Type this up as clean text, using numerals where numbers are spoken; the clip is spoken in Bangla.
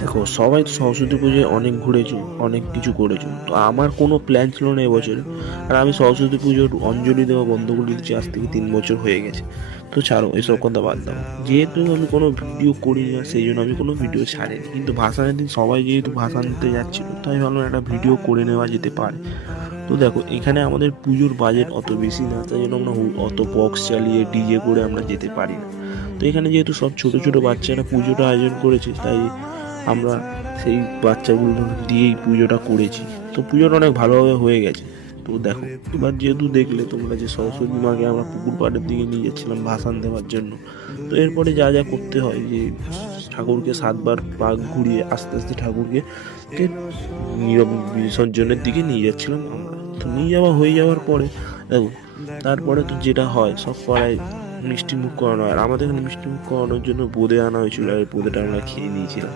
দেখো, সবাই তো সরস্বতী পুজোয় অনেক ঘুরেছো, অনেক কিছু করেছো, তো আমার কোনো প্ল্যান ছিল না এবছরে। আর আমি সরস্বতী পুজোর অঞ্জলি দেওয়া বন্ধ করে দিচ্ছি, আজ থেকে 3 বছর হয়ে গেছে। তো ছাড়ো, এসব কথা বাদ দাও। যেহেতু আমি কোনো ভিডিও করি না, সেই জন্য আমি কোনো ভিডিও ছাড়িনি, কিন্তু ভাসানের দিন সবাই যেহেতু ভাসান দিতে যাচ্ছিল, তাই ভাবলাম একটা ভিডিও করে নেওয়া যেতে পারে। তো দেখো, এখানে আমাদের পুজোর বাজেট অত বেশি না, তাই জন্য আমরা অত বক্স চালিয়ে ডিজে করে আমরা যেতে পারি না। তো এখানে যেহেতু সব ছোট ছোট বাচ্চারা পুজোটা আয়োজন করেছে, তাই আমরা সেই বাচ্চাগুলো দিয়েই পুজোটা করেছি। তো পুজোটা অনেক ভালোভাবে হয়ে গেছে। তো দেখো, এবার যেহেতু দেখলে তোমরা যে সরস্বতী মাকে আমরা পুকুর পাড়ের দিকে নিয়ে যাচ্ছিলাম ভাসান দেওয়ার জন্য, তো এরপরে যা যা করতে হয়, যে ঠাকুরকে 7 বার পাক ঘুরিয়ে আস্তে আস্তে ঠাকুরকে নীরব বিসর্জনের দিকে নিয়ে যাচ্ছিলাম আমরা। তো নিয়ে যাওয়া হয়ে যাওয়ার পরে দেখো, তারপরে তো যেটা হয়, সব পাড়ায় মিষ্টি মুখ করানো হয়। আর আমাদের এখানে মিষ্টি মুখ করানোর জন্য বোঁদে আনা হয়েছিল, আর বোঁদেটা আমরা খেয়ে নিয়েছিলাম।